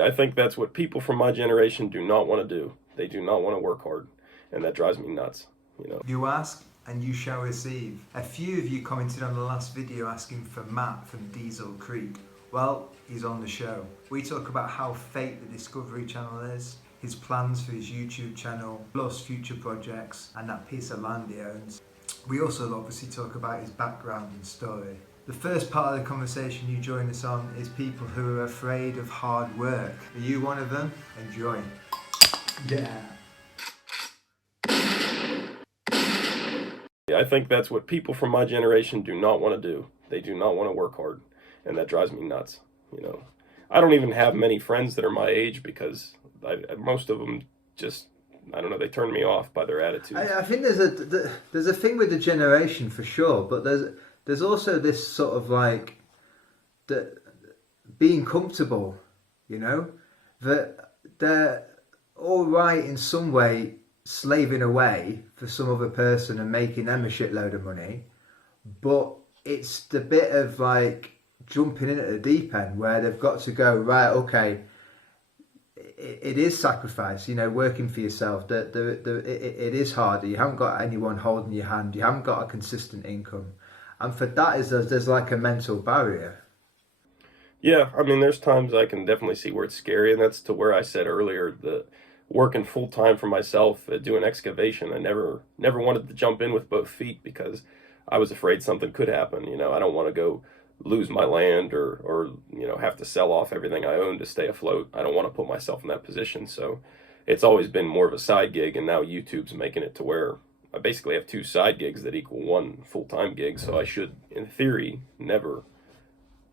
I think that's what people from my generation do not want to do. They do not want to work hard, and that drives me nuts, you know. You ask and you shall receive. A few of you commented on the last video asking for Matt from Diesel Creek. Well, he's on the show. We talk about how fake the Discovery Channel is, his plans for his YouTube channel, plus future projects, and that piece of land he owns. We also obviously talk about his background and story. The first part of the conversation you join us on is people who are afraid of hard work. Are you one of them? Enjoy. Yeah. I think that's what people from my generation do not want to do. They do not want to work hard, and that drives me nuts, you know. I don't even have many friends that are my age because most of them just, I don't know, they turn me off by their attitude. I think there's a thing with the generation for sure, but there's also this sort of like being comfortable, you know, that they're all right in some way slaving away for some other person and making them a shitload of money, but it's the bit of like jumping in at the deep end where they've got to go, right, okay, it is sacrifice, you know, working for yourself. It is hard. You haven't got anyone holding your hand. You haven't got a consistent income. And for that, there's like a mental barrier. Yeah, I mean, there's times I can definitely see where it's scary, and that's to where I said earlier that working full time for myself, doing excavation, I never wanted to jump in with both feet because I was afraid something could happen. You know, I don't want to go lose my land or you know, have to sell off everything I own to stay afloat. I don't want to put myself in that position. So it's always been more of a side gig, and now YouTube's making it to where I basically have two side gigs that equal one full-time gig. So I should, in theory, never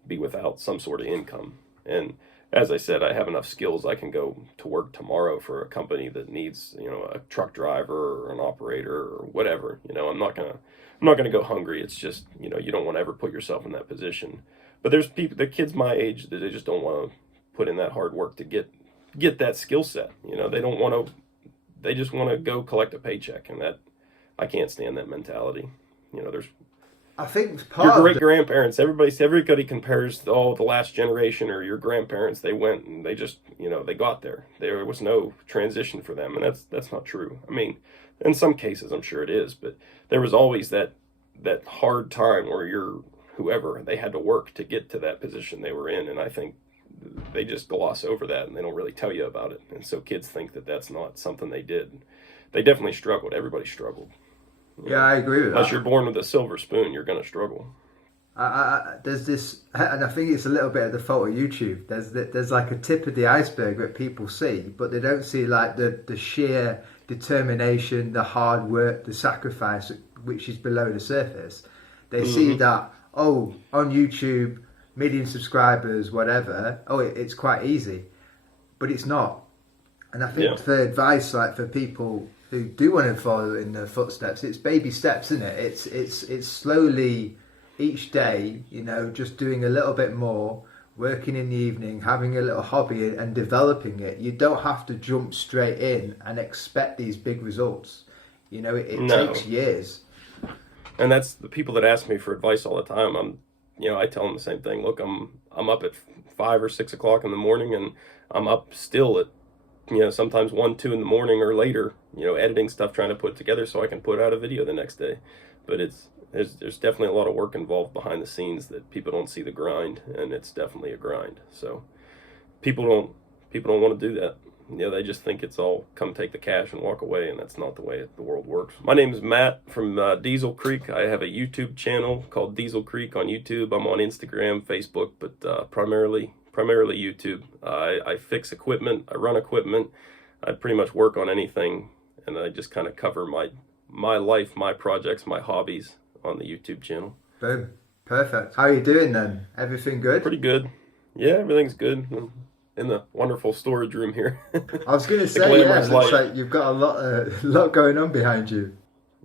be without some sort of income. And as I said, I have enough skills. I can go to work tomorrow for a company that needs, you know, a truck driver or an operator or whatever. You know, I'm not gonna go hungry. It's just, you know, you don't want to ever put yourself in that position. But there's people, the kids my age, that they just don't want to put in that hard work to get that skill set. You know, they don't want to. They just want to go collect a paycheck, and that I can't stand that mentality. You know, I think your great grandparents, everybody compares, the last generation or your grandparents, they went and they just, you know, they got there. There was no transition for them, and that's not true. I mean, in some cases I'm sure it is, but there was always that hard time where whoever, they had to work to get to that position they were in, and I think they just gloss over that and they don't really tell you about it. And so kids think that that's not something they did. They definitely struggled. Everybody struggled. Yeah, I agree with that. Unless you're born with a silver spoon, you're going to struggle. There's this, and I think it's a little bit of the fault of YouTube. There's like a tip of the iceberg that people see, but they don't see like the sheer determination, the hard work, the sacrifice which is below the surface. They see that, oh, on YouTube, million subscribers, whatever. Oh, it's quite easy, but it's not. And I think for advice, like for people who do want to follow in the footsteps, it's baby steps, isn't it? It's slowly each day, you know, just doing a little bit more, working in the evening, having a little hobby and developing it. You don't have to jump straight in and expect these big results. You know, it takes years. And that's the people that ask me for advice all the time. I tell them the same thing. Look, I'm up at 5 or 6 o'clock in the morning, and I'm up still at, you know, sometimes 1, 2 in the morning or later, you know, editing stuff, trying to put it together so I can put out a video the next day. But there's definitely a lot of work involved behind the scenes that people don't see the grind, and it's definitely a grind. So people don't want to do that. You know, they just think it's all come take the cash and walk away, and that's not the way the world works. My name is Matt from Diesel Creek. I have a YouTube channel called Diesel Creek on YouTube. I'm on Instagram, Facebook, but primarily YouTube. I fix equipment, I run equipment, I pretty much work on anything, and I just kind of cover my life, my projects, my hobbies on the YouTube channel. Boom. Perfect. How are you doing then? Everything good? Pretty good. Yeah, everything's good. I'm in the wonderful storage room here. I was going to say, yeah, it looks like you've got a lot going on behind you.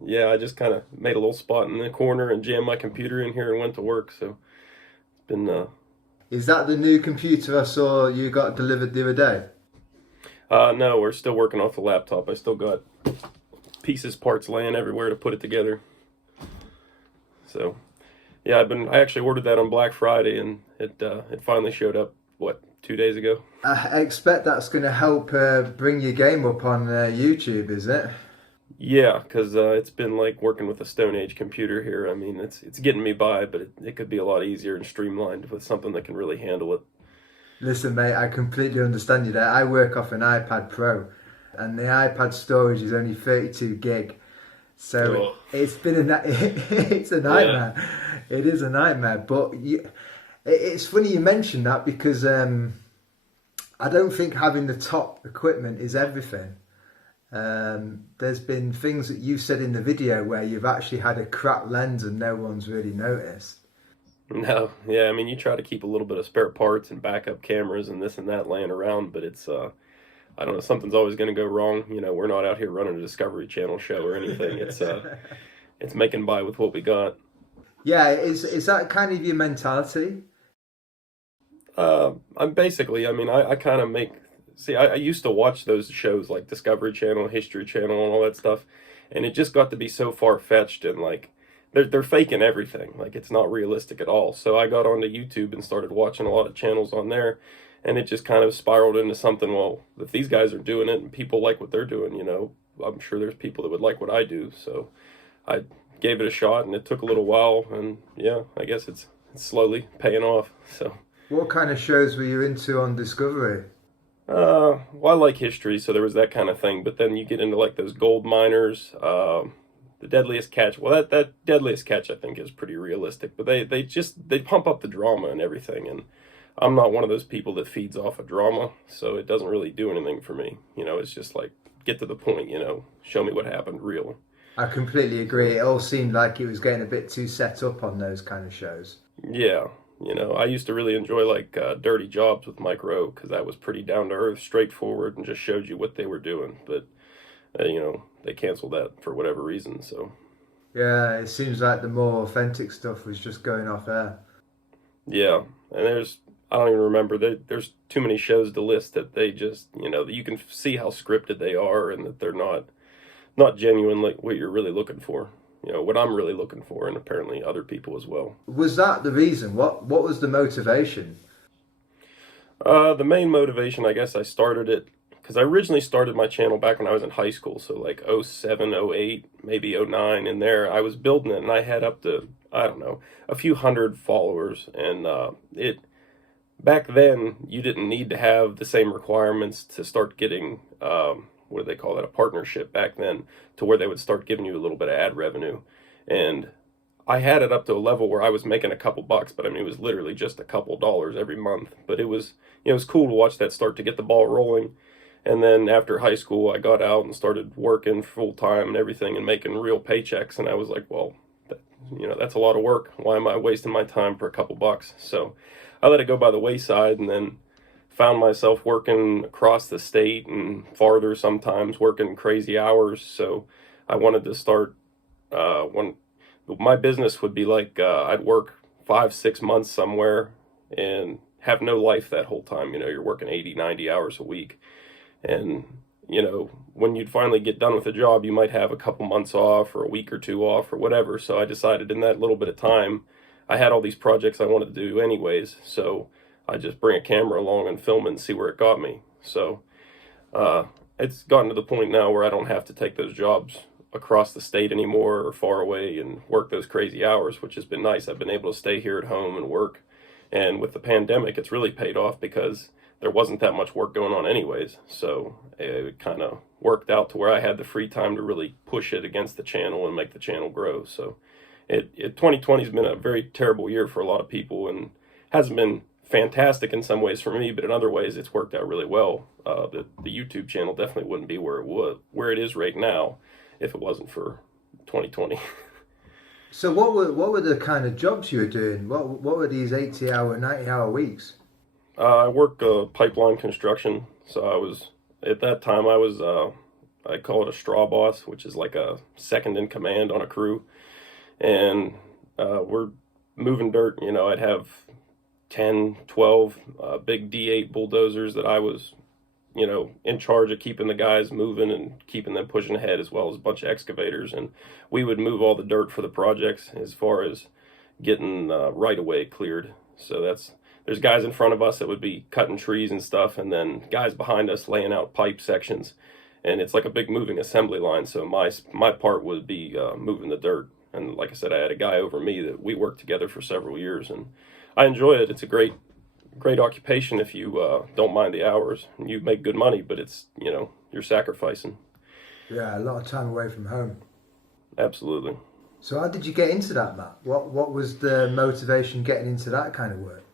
Yeah, I just kind of made a little spot in the corner and jammed my computer in here and went to work, so it's been... Is that the new computer I saw you got delivered the other day? No, we're still working off the laptop. I still got pieces, parts laying everywhere to put it together. So, yeah, I actually ordered that on Black Friday, and it finally showed up, what, 2 days ago. I expect that's going to help bring your game up on YouTube, is it? Yeah, because it's been like working with a Stone Age computer here. I mean, it's getting me by, but it could be a lot easier and streamlined with something that can really handle it. Listen, mate, I completely understand you there. I work off an iPad Pro, and the iPad storage is only 32 gig. So Oh, it's been it's a yeah. nightmare. It is a nightmare. But it's funny you mentioned that because I don't think having the top equipment is everything. There's been things that you said in the video where you've actually had a crap lens and no one's really noticed. No, yeah, I mean, you try to keep a little bit of spare parts and backup cameras and this and that laying around, but it's, I don't know, something's always going to go wrong. You know, we're not out here running a Discovery Channel show or anything. It's making by with what we got. Yeah, is that kind of your mentality? I'm basically, I mean, I kind of make, see, I used to watch those shows like Discovery Channel, History Channel, and all that stuff, and it just got to be so far-fetched and like, they're faking everything. Like, it's not realistic at all. So I got onto YouTube and started watching a lot of channels on there, and it just kind of spiraled into something, well, if these guys are doing it and people like what they're doing, you know, I'm sure there's people that would like what I do. So I gave it a shot, and it took a little while, and yeah, I guess it's slowly paying off. So. What kind of shows were you into on Discovery? Well, I like history, so there was that kind of thing. But then you get into like those gold miners, the Deadliest Catch. Well, that Deadliest Catch I think is pretty realistic. But they pump up the drama and everything, and I'm not one of those people that feeds off of drama, so it doesn't really do anything for me. You know, it's just like get to the point. You know, show me what happened, real. I completely agree. It all seemed like it was getting a bit too set up on those kind of shows. Yeah, you know, I used to really enjoy like Dirty Jobs with Mike Rowe because that was pretty down to earth, straightforward, and just showed you what they were doing. But you know, they canceled that for whatever reason. So Yeah, it seems like the more authentic stuff was just going off air. yeah, and I don't even remember there's too many shows to list that they just you know that you can see how scripted they are and that they're not genuine like what you're really looking for. You know what I'm really looking for, and apparently other people as well. Was that the reason? What was the motivation? The main motivation, I guess, I started it because I originally started my channel back when I was in high school, so like '07, '08, maybe '09. In there, I was building it, and I had up to I don't know a few hundred followers, and it back then you didn't need to have the same requirements to start getting what do they call that, a partnership back then, to where they would start giving you a little bit of ad revenue, and I had it up to a level where I was making a couple bucks, but I mean, it was literally just a couple dollars every month. But it was, you know, it was cool to watch that start to get the ball rolling. And then after high school, I got out and started working full time and everything and making real paychecks. And I was like, well, that, you know, that's a lot of work. Why am I wasting my time for a couple bucks? So I let it go by the wayside, and then found myself working across the state and farther sometimes, working crazy hours. So I wanted to start one my business would be like I'd work 5 6 months somewhere and have no life that whole time. You know, you're working 80 90 hours a week, and you know when you'd finally get done with a job you might have a couple months off or a week or two off or whatever. So I decided in that little bit of time I had all these projects I wanted to do anyways, so I just bring a camera along and film it and see where it got me. So it's gotten to the point now where I don't have to take those jobs across the state anymore or far away and work those crazy hours, which has been nice. I've been able to stay here at home and work. And with the pandemic, it's really paid off because there wasn't that much work going on anyways. So it kind of worked out to where I had the free time to really push it against the channel and make the channel grow. So 2020 has been a very terrible year for a lot of people and hasn't been fantastic in some ways for me, but in other ways it's worked out really well. The YouTube channel definitely wouldn't be where it is right now if it wasn't for 2020. So what were the kind of jobs you were doing? What were these 80-hour, 90-hour weeks? I work pipeline construction, so I was at that time I call it a straw boss, which is like a second in command on a crew, and we're moving dirt. You know, I'd have 10, 12 big D8 bulldozers that I was, you know, in charge of keeping the guys moving and keeping them pushing ahead, as well as a bunch of excavators. And we would move all the dirt for the projects as far as getting right of way cleared. So that's there's guys in front of us that would be cutting trees and stuff, and then guys behind us laying out pipe sections, and it's like a big moving assembly line. So my part would be moving the dirt, and like I said, I had a guy over me that we worked together for several years, and I enjoy it. It's a great occupation if you don't mind the hours. You make good money, but it's, you're sacrificing. Yeah, a lot of time away from home. Absolutely. So how did you get into that, Matt? What was the motivation getting into that kind of work?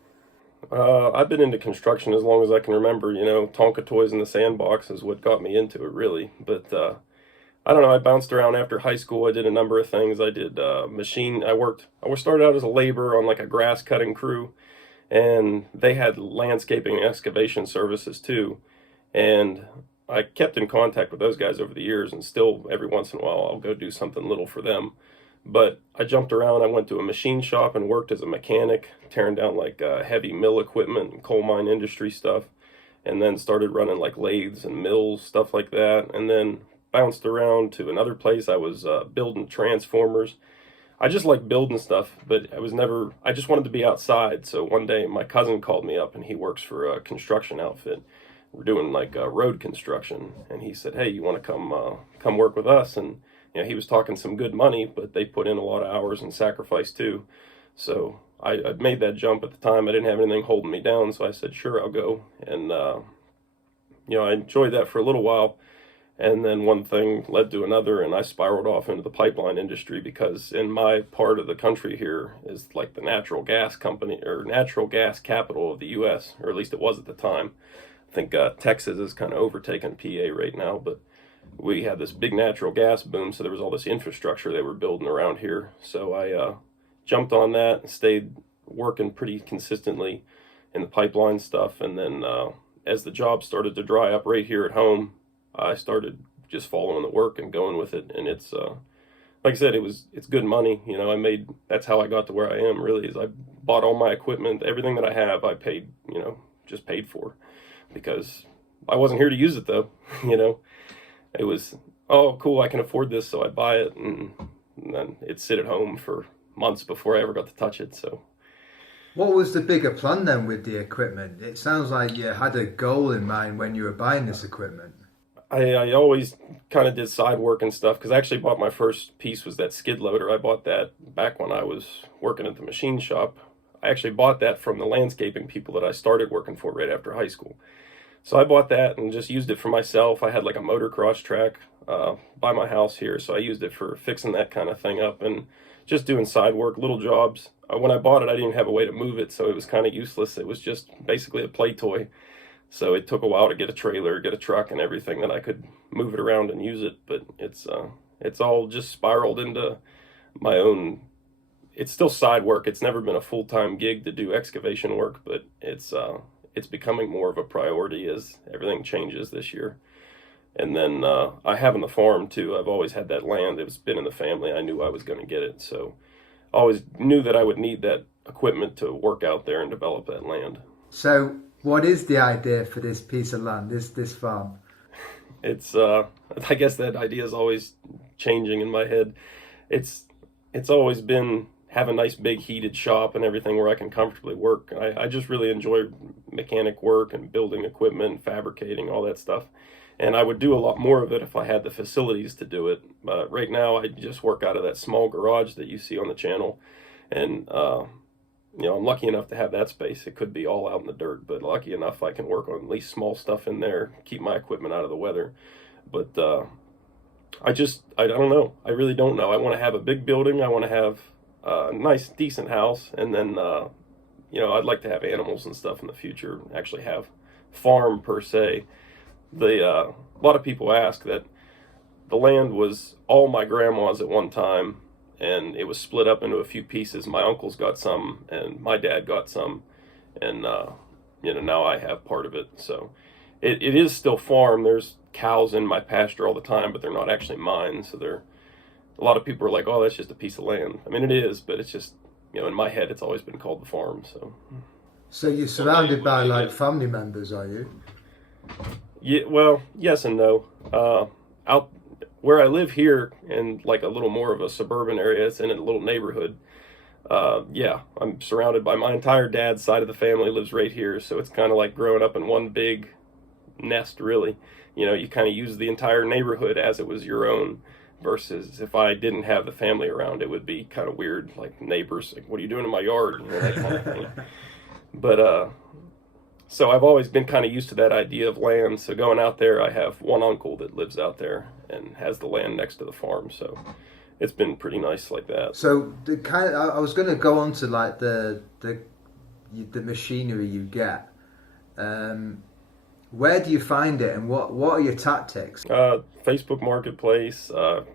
I've been into construction as long as I can remember. Tonka toys in the sandbox is what got me into it, really. But I don't know. I bounced around after high school. I did a number of things. I did machine. I started out as a laborer on like a grass cutting crew, and they had landscaping and excavation services too. And I kept in contact with those guys over the years, and still every once in a while I'll go do something little for them. But I jumped around. I went to a machine shop and worked as a mechanic, tearing down like heavy mill equipment and coal mine industry stuff, and then started running like lathes and mills, stuff like that. And then bounced around to another place. I was building transformers. I just like building stuff, but I just wanted to be outside. So one day my cousin called me up, and he works for a construction outfit. We're doing like road construction, and he said, "Hey, you want to come work with us?" And he was talking some good money, but they put in a lot of hours and sacrifice too. So I made that jump at the time. I didn't have anything holding me down, so I said, "Sure, I'll go." And I enjoyed that for a little while. And then one thing led to another, and I spiraled off into the pipeline industry, because in my part of the country here is like the natural gas company or natural gas capital of the U.S., or at least it was at the time. I think Texas is kind of overtaken PA right now, but we had this big natural gas boom, so there was all this infrastructure they were building around here. So I jumped on that and stayed working pretty consistently in the pipeline stuff. And then as the job started to dry up right here at home, I started just following the work and going with it. And it's like I said, it's good money. That's how I got to where I am, really, is I bought all my equipment. Everything that I have, I paid, just paid for, because I wasn't here to use it though. It was, oh, cool, I can afford this, so I buy it, and then it'd sit at home for months before I ever got to touch it. So what was the bigger plan then with the equipment? It sounds like you had a goal in mind when you were buying this equipment. I always kind of did side work and stuff, because I actually bought my first piece was that skid loader. I bought that back when I was working at the machine shop. I actually bought that from the landscaping people that I started working for right after high school. So I bought that and just used it for myself. I had like a motocross track by my house here, so I used it for fixing that kind of thing up and just doing side work, little jobs. When I bought it, I didn't even have a way to move it, so it was kind of useless. It was just basically a play toy. So it took a while to get a trailer, get a truck, and everything that I could move it around and use it. But it's all just spiraled into my own. It's still side work. It's never been a full-time gig to do excavation work, but it's becoming more of a priority as everything changes this year. And then I have on the farm too. I've always had that land. It's been in the family. I knew I was going to get it, so I always knew that I would need that equipment to work out there and develop that land. So what is the idea for this piece of land, this farm? It's I guess that idea is always changing in my head. It's always been have a nice big heated shop and everything where I can comfortably work. I just really enjoy mechanic work and building equipment, fabricating, all that stuff. And I would do a lot more of it if I had the facilities to do it. But right now I just work out of that small garage that you see on the channel. And I'm lucky enough to have that space. It could be all out in the dirt, but lucky enough I can work on at least small stuff in there, keep my equipment out of the weather. But I don't know. I really don't know. I want to have a big building. I want to have a nice, decent house. And then, I'd like to have animals and stuff in the future, actually have farm per se. A lot of people ask that the land was all my grandma's at one time, and it was split up into a few pieces. My uncles got some, and my dad got some, and now I have part of it. So it is still farm. There's cows in my pasture all the time, but they're not actually mine. So a lot of people are like, "Oh, that's just a piece of land." I mean, it is, but it's just, in my head, it's always been called the farm. So you're surrounded by like family members, are you? Yeah, well, yes and no. Out where I live here in like a little more of a suburban area, it's in a little neighborhood. Yeah, I'm surrounded by my entire dad's side of the family lives right here, so it's kind of like growing up in one big nest, really. You know, you kind of use the entire neighborhood as it was your own, versus if I didn't have the family around, it would be kind of weird, like neighbors, like, what are you doing in my yard? You know, that kind of thing. But, so I've always been kind of used to that idea of land. So going out there, I have one uncle that lives out there and has the land next to the farm. So it's been pretty nice like that. So the kind of, I was going to go on to like the machinery you get. Where do you find it, and what are your tactics? Facebook Marketplace,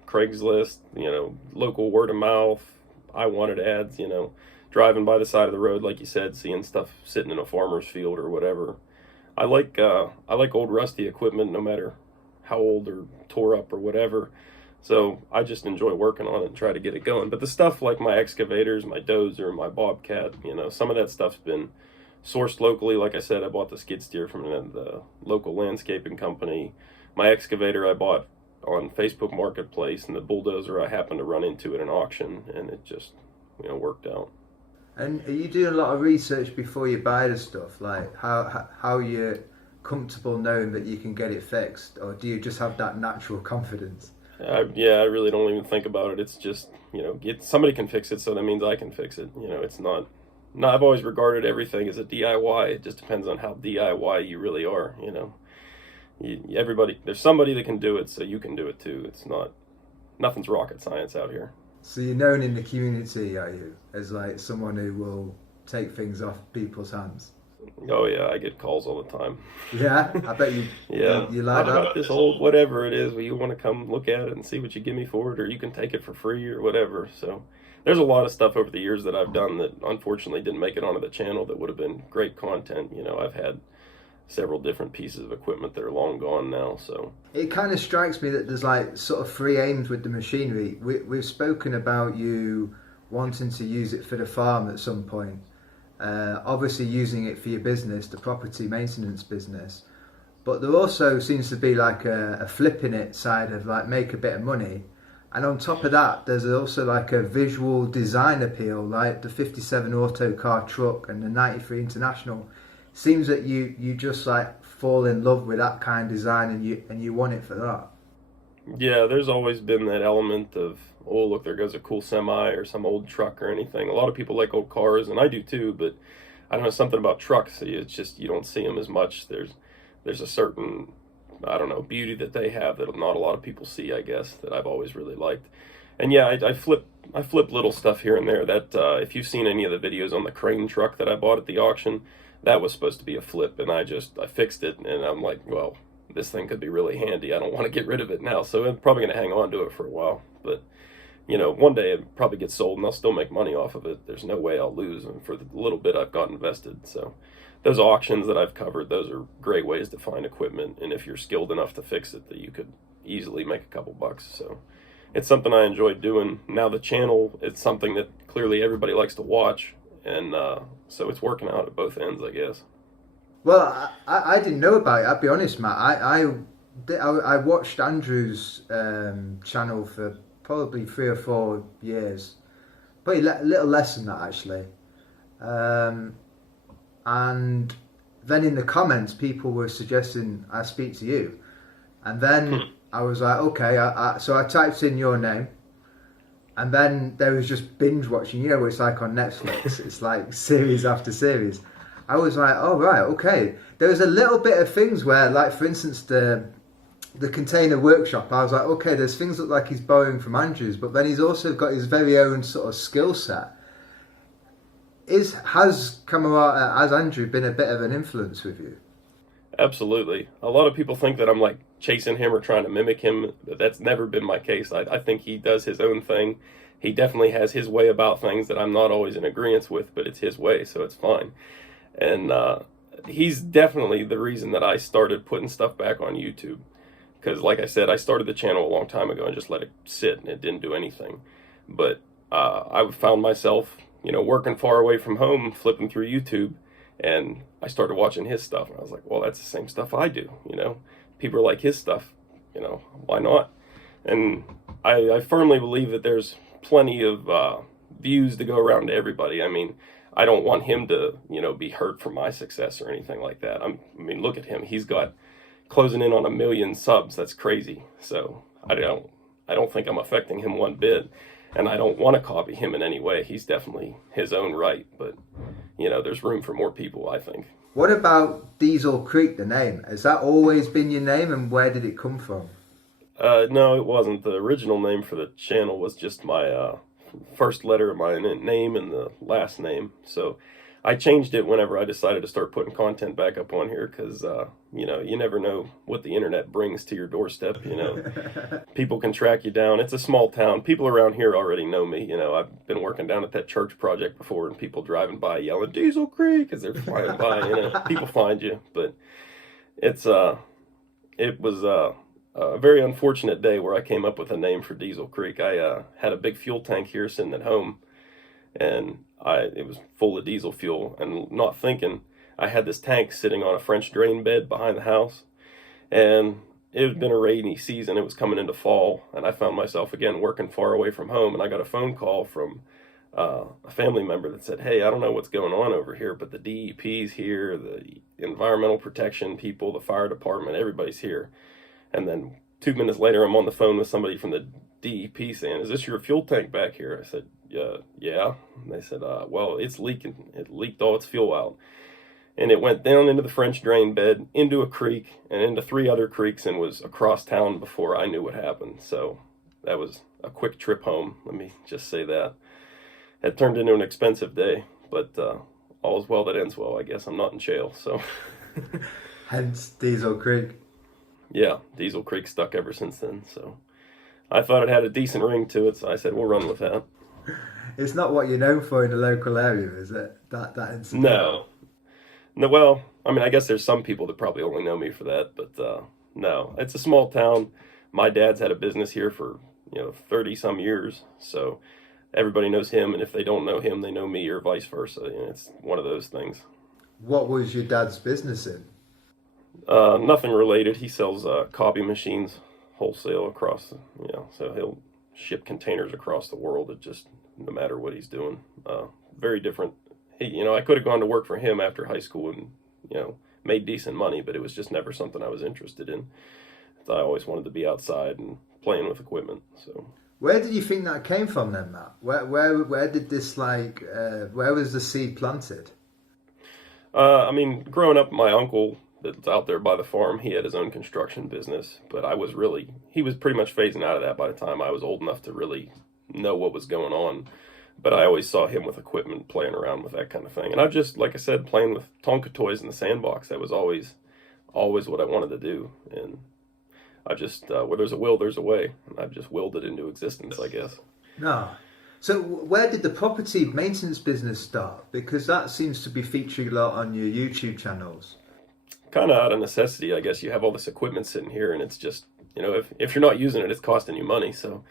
Craigslist, you know, local word of mouth. I wanted ads, you know, driving by the side of the road, like you said, seeing stuff sitting in a farmer's field or whatever. I like old rusty equipment, no matter how old or tore up or whatever. So I just enjoy working on it and try to get it going. But the stuff like my excavators, my dozer, my bobcat, you know, some of that stuff's been sourced locally. Like I said, I bought the skid steer from the local landscaping company. My excavator I bought on Facebook Marketplace, and the bulldozer I happened to run into at an auction, and it just, you know, worked out. And are you doing a lot of research before you buy the stuff? Like how you're comfortable knowing that you can get it fixed, or do you just have that natural confidence? Yeah, I really don't even think about it. It's just, you know, somebody can fix it, so that means I can fix it. You know, it's not. No, I've always regarded everything as a DIY. It just depends on how DIY you really are. You know, everybody, there's somebody that can do it, so you can do it too. It's not, nothing's rocket science out here. So you're known in the community, are you, as like someone who will take things off people's hands? Oh yeah, I get calls all the time. Yeah, I bet you. Yeah, you like what that? about this old whatever it is? Well, you want to come look at it and see what you give me for it, or you can take it for free or whatever. So there's a lot of stuff over the years that I've done that unfortunately didn't make it onto the channel that would have been great content. You know, I've had several different pieces of equipment that are long gone now. So it kind of strikes me that there's like sort of three aims with the machinery. We've spoken about you wanting to use it for the farm at some point. Obviously using it for your business, the property maintenance business. But there also seems to be like a flipping it side of like make a bit of money. And on top of that, there's also like a visual design appeal, like the 57 Autocar truck and the 93 International. Seems that you just like fall in love with that kind of design, and you want it for that. yeah, there's always been that element of, oh look, there goes a cool semi or some old truck or anything. A lot of people like old cars, and I do too. But I don't know, something about trucks. It's just you don't see them as much. There's a certain, I don't know, beauty that they have that not a lot of people see, I guess, that I've always really liked. And yeah, I flip little stuff here and there. That if you've seen any of the videos on the crane truck that I bought at the auction, that was supposed to be a flip, and I fixed it, and I'm like, well, this thing could be really handy. I don't want to get rid of it now, so I'm probably going to hang on to it for a while. But you know, one day it probably gets sold, and I'll still make money off of it. There's no way I'll lose, and for the little bit I've got invested. So those auctions that I've covered, those are great ways to find equipment, and if you're skilled enough to fix it, that you could easily make a couple bucks. So it's something I enjoy doing. Now the channel, it's something that clearly everybody likes to watch, and so it's working out at both ends, I guess. Well, I didn't know about it. I'll be honest, Matt. I watched Andrew's channel for probably 3 or 4 years, probably a little less than that actually. And then in the comments, people were suggesting I speak to you, and then I was like, okay. So I typed in your name, and then there was just binge watching. You know, it's like on Netflix. It's like series after series. I was like, oh right, okay. There was a little bit of things where, like for instance, the container workshop. I was like, okay, there's things that look like he's borrowing from Andrew's, but then he's also got his very own sort of skill set. Has Andrew been a bit of an influence with you? Absolutely. A lot of people think that I'm like chasing him or trying to mimic him. That's never been my case. I think he does his own thing. He definitely has his way about things that I'm not always in agreement with, but it's his way, so it's fine. And he's definitely the reason that I started putting stuff back on YouTube. Because like I said, I started the channel a long time ago and just let it sit, and it didn't do anything. But I found myself, you know, working far away from home, flipping through YouTube, and I started watching his stuff, and I was like, well, that's the same stuff I do, you know. People like his stuff, you know, why not? And I firmly believe that there's plenty of views to go around to everybody. I mean, I don't want him to, be hurt from my success or anything like that. I mean, look at him. He's got closing in on 1 million subs. That's crazy. So I don't think I'm affecting him one bit, and I don't want to copy him in any way. He's definitely his own right, but there's room for more people, I think. What about Diesel Creek, the name? Has that always been your name, and where did it come from? No, it wasn't. The original name for the channel was just my first letter of my name and the last name. So I changed it whenever I decided to start putting content back up on here because, you never know what the internet brings to your doorstep. People can track you down. It's a small town. People around here already know me. I've been working down at that church project before, and people driving by yelling Diesel Creek as they're flying by. People find you. But it was a very unfortunate day where I came up with a name for Diesel Creek. I had a big fuel tank here sitting at home, and it was full of diesel fuel, and not thinking, I had this tank sitting on a French drain bed behind the house, and it had been a rainy season. It was coming into fall, and I found myself again working far away from home, and I got a phone call from a family member that said, hey, I don't know what's going on over here, but the DEP's here, the environmental protection people, the fire department, everybody's here. And then 2 minutes later, I'm on the phone with somebody from the DEP saying, is this your fuel tank back here? I said, yeah. And they said, well, it's leaking. It leaked all its fuel out. And it went down into the French drain bed, into a creek, and into 3 other creeks, and was across town before I knew what happened. So that was a quick trip home. Let me just say that. It turned into an expensive day, but all's well that ends well. I guess I'm not in jail, so. Hence Diesel Creek. Yeah, Diesel Creek stuck ever since then. So I thought it had a decent ring to it, so I said, we'll run with that. It's not what you're known for in the local area, is it? That incident? No, well, I mean, I guess there's some people that probably only know me for that, but no. It's a small town. My dad's had a business here for, 30-some years, so everybody knows him, and if they don't know him, they know me, or vice versa. It's one of those things. What was your dad's business in? Nothing related. He sells copy machines wholesale across, so he'll ship containers across the world. It just, no matter what he's doing, very different. I could have gone to work for him after high school and, made decent money, but it was just never something I was interested in. I always wanted to be outside and playing with equipment. So. Where did you think that came from then, Matt? Where did this where was the seed planted? I mean, growing up, my uncle that's out there by the farm, he had his own construction business, but he was pretty much phasing out of that by the time I was old enough to really know what was going on. But I always saw him with equipment, playing around with that kind of thing. And I've just, like I said, playing with Tonka toys in the sandbox. That was always what I wanted to do. And I just, where there's a will, there's a way. And I've just willed it into existence, I guess. No. So where did the property maintenance business start? Because that seems to be featuring a lot on your YouTube channels. Kind of out of necessity, I guess. You have all this equipment sitting here, and it's just, if you're not using it, it's costing you money. So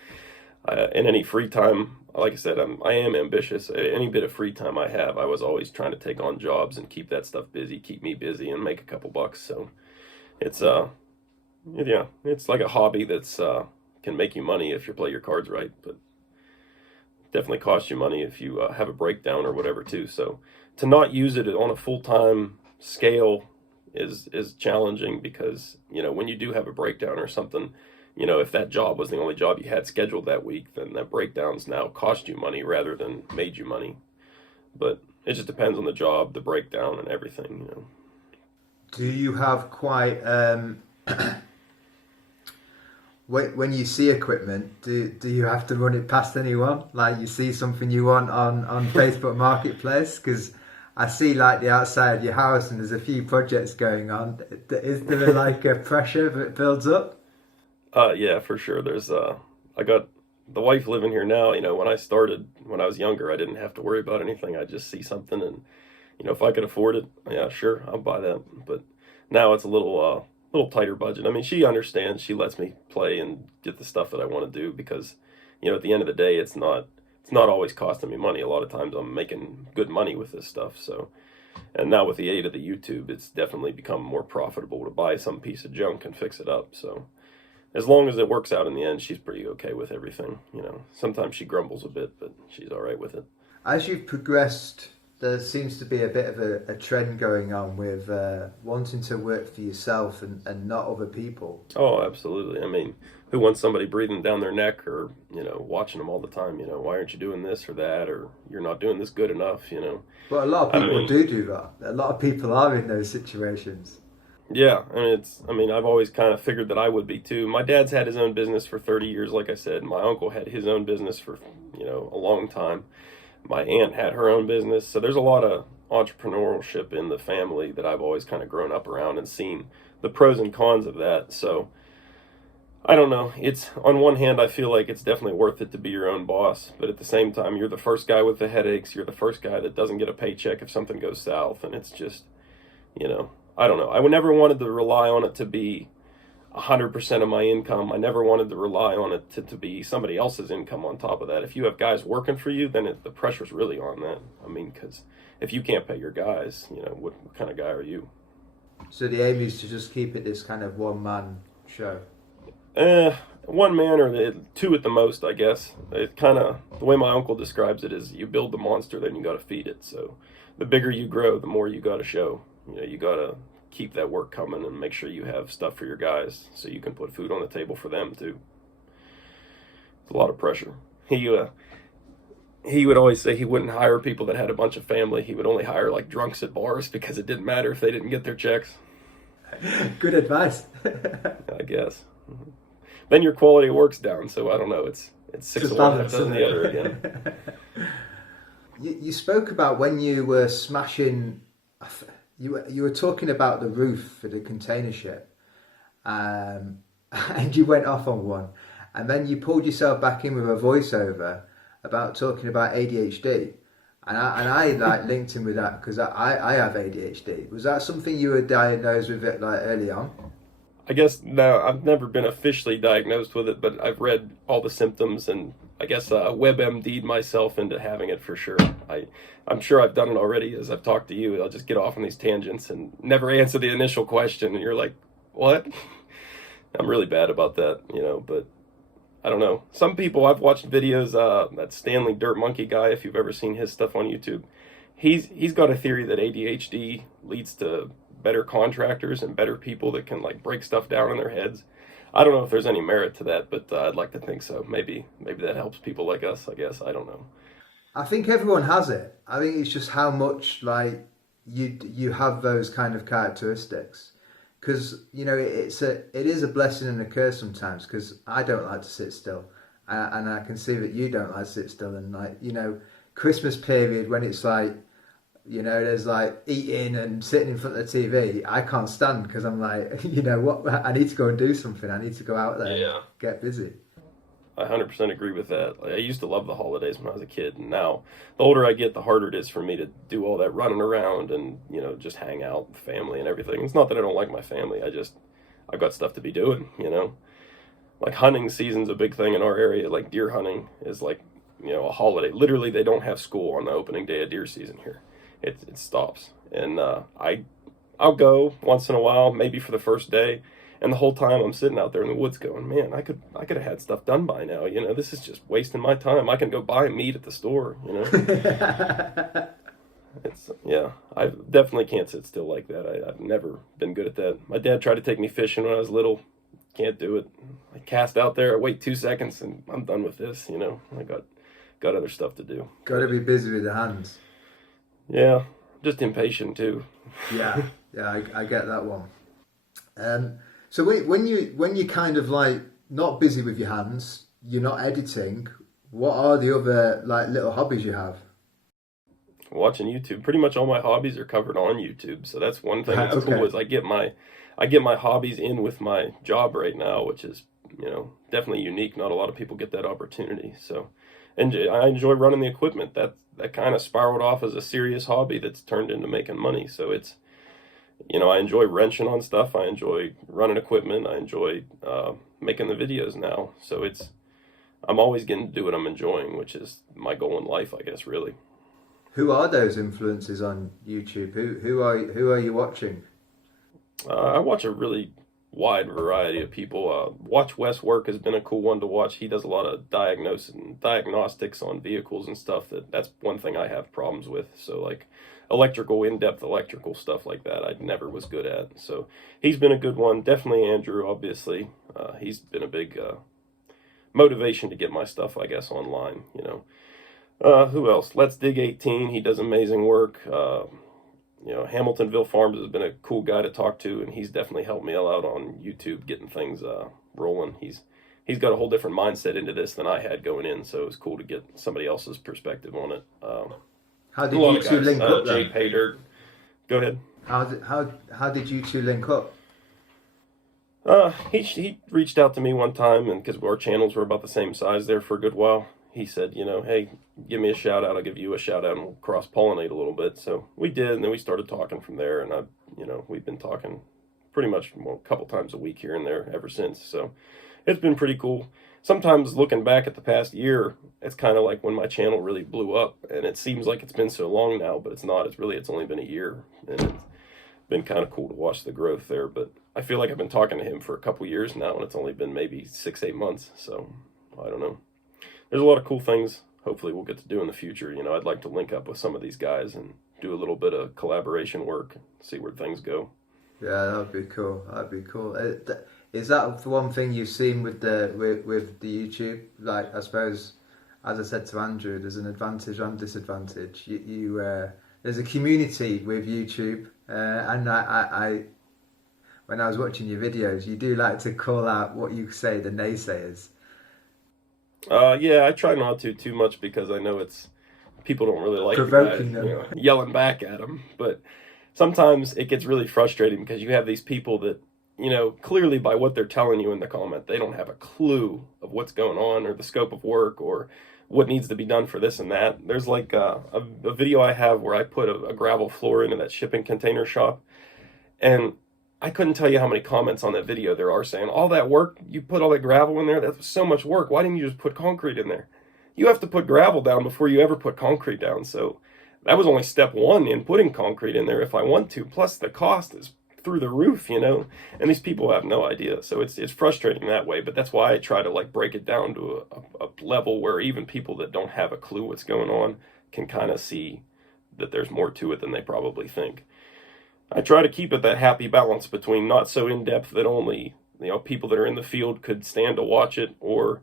in any free time, like I said, I am ambitious. Any bit of free time I have, I was always trying to take on jobs and keep that stuff busy, keep me busy, and make a couple bucks. So it's it's like a hobby that's can make you money if you play your cards right, but definitely costs you money if you have a breakdown or whatever too. So to not use it on a full-time scale is challenging, because when you do have a breakdown or something, if that job was the only job you had scheduled that week, then that breakdowns now cost you money rather than made you money. But it just depends on the job, the breakdown, and everything. Do you have quite when you see equipment, do you have to run it past anyone? Like, you see something you want on Facebook Marketplace? Because I see the outside of your house and there's a few projects going on. Is there a pressure that builds up? Yeah, for sure. There's I got the wife living here now. When I was younger, I didn't have to worry about anything. I just see something, and if I could afford it, yeah, sure, I'll buy that. But now it's a little tighter budget. I mean, she understands. She lets me play and get the stuff that I want to do, because at the end of the day, it's not always costing me money. A lot of times I'm making good money with this stuff. So, and now with the aid of the YouTube, it's definitely become more profitable to buy some piece of junk and fix it up. So as long as it works out in the end, she's pretty okay with everything. You know, sometimes she grumbles a bit, but she's all right with it. As you've progressed, there seems to be a bit of a trend going on with wanting to work for yourself and not other people. Oh, absolutely. I mean, who wants somebody breathing down their neck or, you know, watching them all the time? You know, why aren't you doing this or that? Or you're not doing this good enough, you know? But a lot of I people mean, do that. A lot of people are in those situations. yeah, I mean, I've always kind of figured that I would be too. My dad's had his own business for 30 years, like I said. My uncle had his own business for, you know, a long time. My aunt had her own business. So there's a lot of entrepreneurship in the family that I've always kind of grown up around and seen the pros and cons of that. So I don't know. It's on one hand, I feel like it's definitely worth it to be your own boss, but at the same time, you're the first guy with the headaches. You're the first guy that doesn't get a paycheck if something goes south, and it's just, you know, I don't know. I would never wanted to rely on it to be 100% of my income. I never wanted to rely on it to be somebody else's income on top of that. If you have guys working for you, then the pressure's really on that. I mean, because if you can't pay your guys, you know, what kind of guy are you? So the aim is to just keep it this kind of one man show. One man or two at the most, I guess. It kind of, the way my uncle describes it is you build the monster, then you got to feed it. So the bigger you grow, the more you got to show. You know, you got to keep that work coming and make sure you have stuff for your guys so you can put food on the table for them too. It's a lot of pressure. He would always say he wouldn't hire people that had a bunch of family. He would only hire like drunks at bars because it didn't matter if they didn't get their checks. Good advice. I guess. Then your quality of work's down, so I don't know. It's six of one, half dozen the other again. You spoke about when you were smashing. You were talking about the roof for the container ship, and you went off on one, and then you pulled yourself back in with a voiceover about talking about ADHD, and I like linked in with that because I have ADHD. Was that something you were diagnosed with it like early on? I guess no, I've never been officially diagnosed with it, but I've read all the symptoms and I guess WebMD'd myself into having it for sure. I'm sure I've done it already as I've talked to you. I'll just get off on these tangents and never answer the initial question, and you're like, what? I'm really bad about that, you know, but I don't know. Some people, I've watched videos, that Stanley Dirt Monkey guy, if you've ever seen his stuff on YouTube, he's got a theory that ADHD leads to better contractors and better people that can like break stuff down in their heads. I don't know if there's any merit to that, but I'd like to think so. Maybe that helps people like us, I guess. I don't know. I think everyone has it. I think it's just how much like you have those kind of characteristics. Because you know it is a blessing and a curse sometimes. Because I don't like to sit still, and I can see that you don't like to sit still. And like you know, Christmas period when it's like, you know, there's like eating and sitting in front of the TV. I can't stand because I'm like, you know what? I need to go and do something. I need to go out there, and get busy. I 100% agree with that. Like, I used to love the holidays when I was a kid, and now the older I get, the harder it is for me to do all that running around and, you know, just hang out with family and everything. It's not that I don't like my family. I've got stuff to be doing, you know. Like hunting season's a big thing in our area. Like deer hunting is like, you know, a holiday. Literally, they don't have school on the opening day of deer season here. It stops, and I'll go once in a while, maybe for the first day. And the whole time I'm sitting out there in the woods going, man, I could have had stuff done by now. You know, this is just wasting my time. I can go buy meat at the store, you know. I definitely can't sit still like that. I've never been good at that. My dad tried to take me fishing when I was little. Can't do it. I cast out there, I wait 2 seconds, and I'm done with this, you know. I got other stuff to do. Got to be busy with the hands. Yeah, just impatient too. Yeah, I get that one. So when you kind of like not busy with your hands, you're not editing. What are the other like little hobbies you have? Watching YouTube. Pretty much all my hobbies are covered on YouTube. So that's one thing that's Okay. cool is I get my hobbies in with my job right now, which is, you know, definitely unique. Not a lot of people get that opportunity. So, and I enjoy running the equipment. That kind of spiraled off as a serious hobby that's turned into making money. So it's, you know, I enjoy wrenching on stuff. I enjoy running equipment. I enjoy making the videos now. So I'm always getting to do what I'm enjoying, which is my goal in life, I guess, really. Who are those influences on YouTube? Who are you watching? I watch a really wide variety of people. Watch Wes work has been a cool one to watch. He does a lot of diagnosis and diagnostics on vehicles and stuff. That's one thing I have problems with. So like electrical, in-depth electrical stuff like that, I never was good at. So he's been a good one. Definitely Andrew, obviously. He's been a big motivation to get my stuff, I guess, online, you know. Who else? Let's Dig 18. He does amazing work. You know, Hamiltonville Farms has been a cool guy to talk to, and he's definitely helped me a lot on YouTube getting things rolling. He's got a whole different mindset into this than I had going in, so it was cool to get somebody else's perspective on it. How did you two link up Jay then? Paydirt. Go ahead. How did you two link up? He reached out to me one time, and because our channels were about the same size there for a good while, he said, you know, hey, give me a shout out, I'll give you a shout out, and we'll cross pollinate a little bit. So we did, and then we started talking from there, and you know, we've been talking pretty much a couple times a week here and there ever since. So it's been pretty cool. Sometimes looking back at the past year, it's kind of like when my channel really blew up, and it seems like it's been so long now, but it's not. It's only been a year, and it's been kind of cool to watch the growth there. But I feel like I've been talking to him for a couple years now, and it's only been maybe 6-8 months. So I don't know. There's a lot of cool things hopefully we'll get to do in the future. You know, I'd like to link up with some of these guys and do a little bit of collaboration work, see where things go. Yeah, that'd be cool. That'd be cool. Is that the one thing you've seen with the YouTube? Like, I suppose, as I said to Andrew, there's an advantage and disadvantage. There's a community with YouTube, and I when I was watching your videos, you do like to call out what you say the naysayers. Yeah, I try not to too much because I know people don't really like Provoking the guy, them. you know, yelling back at them. But sometimes it gets really frustrating because you have these people that, you know, clearly by what they're telling you in the comment, they don't have a clue of what's going on or the scope of work or what needs to be done for this and that. There's like a video I have where I put a gravel floor into that shipping container shop, and I couldn't tell you how many comments on that video there are saying, all that work, you put all that gravel in there, that was so much work. Why didn't you just put concrete in there? You have to put gravel down before you ever put concrete down. So that was only step one in putting concrete in there if I want to. Plus the cost is through the roof, you know, and these people have no idea. So it's frustrating that way, but that's why I try to like break it down to a level where even people that don't have a clue what's going on can kind of see that there's more to it than they probably think. I try to keep it that happy balance between not so in-depth that only, you know, people that are in the field could stand to watch it, or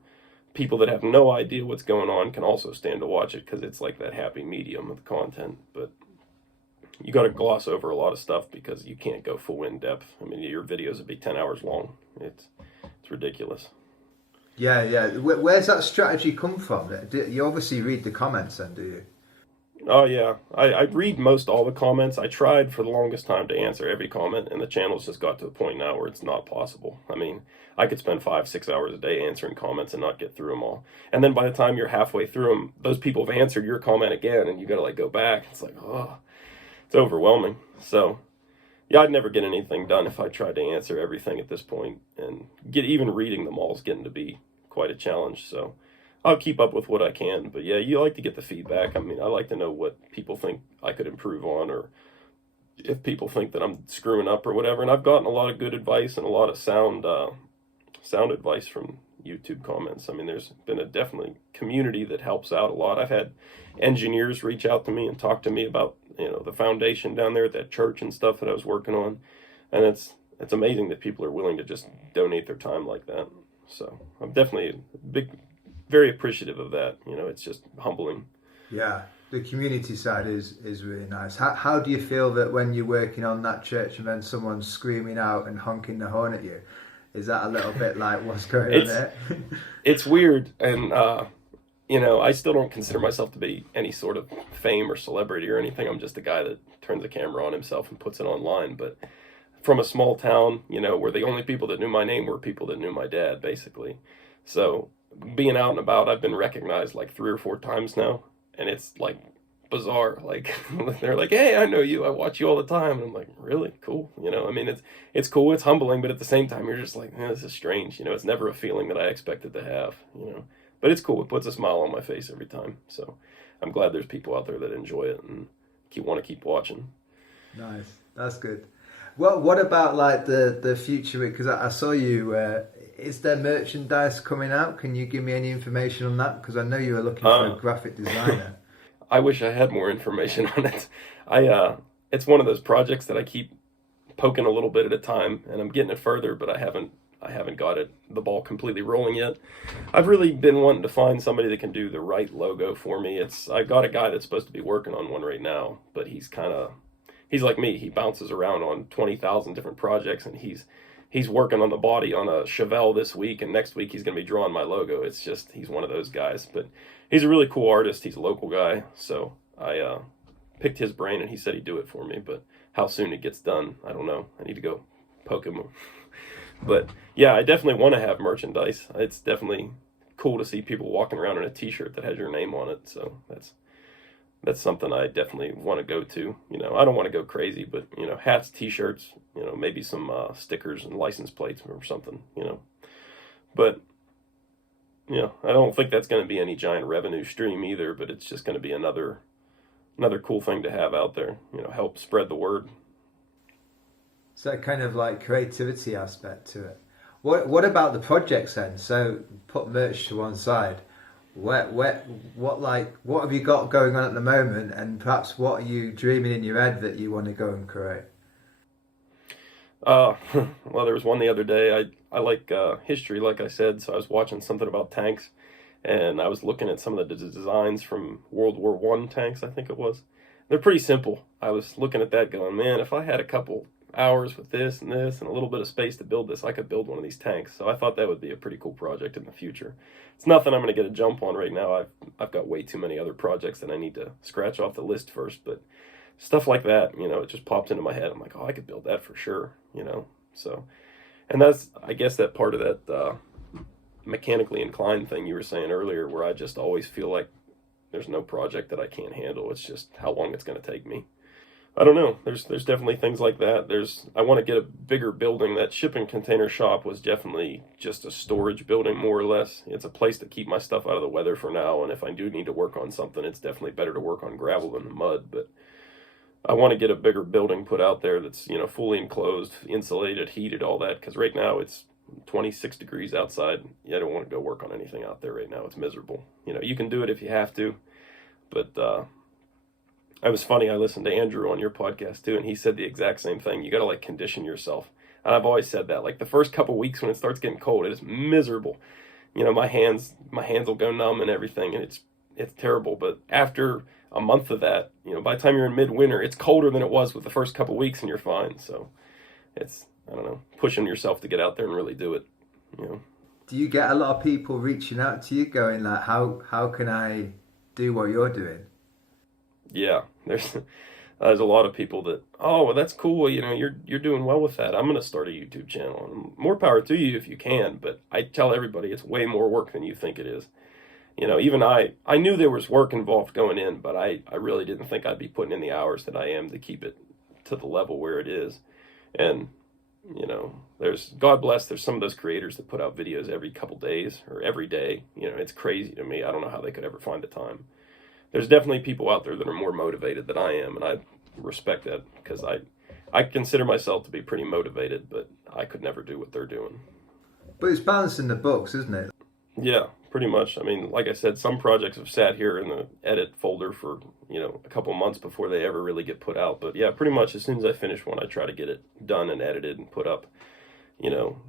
people that have no idea what's going on can also stand to watch it, because it's like that happy medium of content. But you got to gloss over a lot of stuff because you can't go full in-depth. I mean, your videos would be 10 hours long. It's ridiculous. Yeah. Where's that strategy come from? You obviously read the comments then, do you? Oh, yeah. I read most all the comments. I tried for the longest time to answer every comment, and the channel's just got to the point now where it's not possible. I mean, I could spend 5-6 hours a day answering comments and not get through them all. And then by the time you're halfway through them, those people have answered your comment again, and you got to like go back. It's like, oh, it's overwhelming. So, yeah, I'd never get anything done if I tried to answer everything at this point, and even reading them all is getting to be quite a challenge. So I'll keep up with what I can, but yeah, you like to get the feedback. I mean, I like to know what people think I could improve on, or if people think that I'm screwing up or whatever. And I've gotten a lot of good advice and a lot of sound advice from YouTube comments. I mean, there's been a definitely community that helps out a lot. I've had engineers reach out to me and talk to me about, you know, the foundation down there at that church and stuff that I was working on, and it's amazing that people are willing to just donate their time like that. So I'm definitely very appreciative of that. You know, it's just humbling. Yeah, the community side is really nice. How do you feel that when you're working on that church and then someone's screaming out and honking the horn at you? Is that a little bit like what's going on there? It's weird, and you know, I still don't consider myself to be any sort of fame or celebrity or anything. I'm just a guy that turns a camera on himself and puts it online. But from a small town, you know, where the only people that knew my name were people that knew my dad, basically. So being out and about, I've been recognized like 3 or 4 times now, and it's like bizarre. Like they're like, "Hey, I know you. I watch you all the time." And I'm like, "Really? Cool." You know, I mean, it's cool. It's humbling, but at the same time, you're just like, "This is strange." You know, it's never a feeling that I expected to have. You know, but it's cool. It puts a smile on my face every time. So I'm glad there's people out there that enjoy it and want to keep watching. Nice. That's good. What about like the future? Because I saw you. Is there merchandise coming out? Can you give me any information on that? Because I know you were looking for a Uh, graphic designer. I wish I had more information on it. It's one of those projects that I keep poking a little bit at a time, and I'm getting it further, but I haven't got the ball completely rolling yet. I've really been wanting to find somebody that can do the right logo for me. I've got a guy that's supposed to be working on one right now, but he's like me. He bounces around on 20,000 different projects, and he's working on the body on a Chevelle this week, and next week he's going to be drawing my logo. It's just he's one of those guys, but he's a really cool artist. He's a local guy, so I picked his brain, and he said he'd do it for me. But how soon it gets done, I don't know. I need to go poke him. But yeah, I definitely want to have merchandise. It's definitely cool to see people walking around in a T-shirt that has your name on it. So that's something I definitely want to go to. I don't want to go crazy, but hats, T-shirts, maybe some stickers and license plates or something. But I don't think that's going to be any giant revenue stream either. But it's just going to be another cool thing to have out there. Help spread the word. So kind of like creativity aspect to it. What about the projects then? So put merch to one side. What have you got going on at the moment, and perhaps what are you dreaming in your head that you want to go and create? Uh, well, there was one the other day. I like history, like I said, so I was watching something about tanks, and I was looking at some of the designs from World War I tanks, I think it was. They're pretty simple. I was looking at that going, man, if I had a couple hours with this and this and a little bit of space to build this, I could build one of these tanks. So I thought that would be a pretty cool project in the future. It's nothing I'm going to get a jump on right now. I've got way too many other projects that I need to scratch off the list first, but stuff like that, it just popped into my head. I'm like, oh, I could build that for sure. So, and that's, I guess, that part of that mechanically inclined thing you were saying earlier, where I just always feel like there's no project that I can't handle. It's just how long it's going to take me. I don't know. There's definitely things like that. I want to get a bigger building. That shipping container shop was definitely just a storage building, more or less. It's a place to keep my stuff out of the weather for now, and if I do need to work on something, it's definitely better to work on gravel than the mud. But I want to get a bigger building put out there that's, fully enclosed, insulated, heated, all that, because right now it's 26 degrees outside. Yeah, I don't want to go work on anything out there right now. It's miserable. You can do it if you have to, but it was funny. I listened to Andrew on your podcast too, and he said the exact same thing. You got to condition yourself. And I've always said that. Like the first couple weeks when it starts getting cold, it is miserable. My hands will go numb and everything, and it's terrible. But after a month of that, by the time you're in midwinter, it's colder than it was with the first couple weeks, and you're fine. So it's, I don't know, pushing yourself to get out there and really do it. Do you get a lot of people reaching out to you, going like, "How can I do what you're doing?" Yeah, there's a lot of people that, oh, well, that's cool. You're doing well with that. I'm going to start a YouTube channel. And more power to you if you can. But I tell everybody it's way more work than you think it is. Even I knew there was work involved going in, but I really didn't think I'd be putting in the hours that I am to keep it to the level where it is. And, God bless, there's some of those creators that put out videos every couple days or every day. It's crazy to me. I don't know how they could ever find the time. There's definitely people out there that are more motivated than I am, and I respect that, because I consider myself to be pretty motivated, but I could never do what they're doing. But it's balancing the books, isn't it? Yeah, pretty much. I mean, like I said, some projects have sat here in the edit folder for, a couple months before they ever really get put out. But yeah, pretty much as soon as I finish one, I try to get it done and edited and put up.